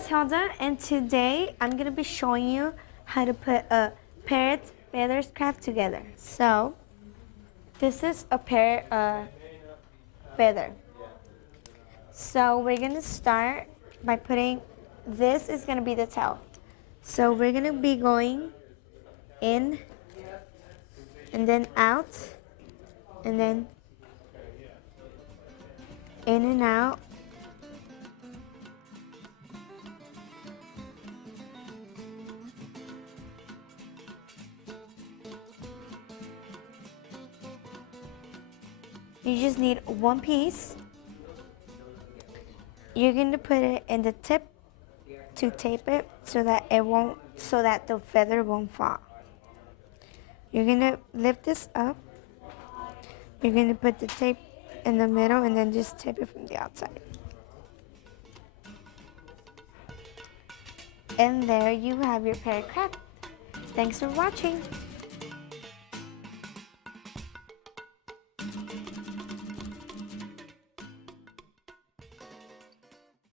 is Hilda, and today I'm gonna be showing you how to put a parrot's feathers craft together. So this is a parrot feather. So we're gonna start by putting, this is gonna be the tail. So we're gonna be going in and then out and then in and out. You just need one piece. You're going to put it in the tip to tape it so that the feather won't fall. You're going to lift this up. You're going to put the tape in the middle and then just tape it from the outside. And there you have your parrot craft. Thanks for watching.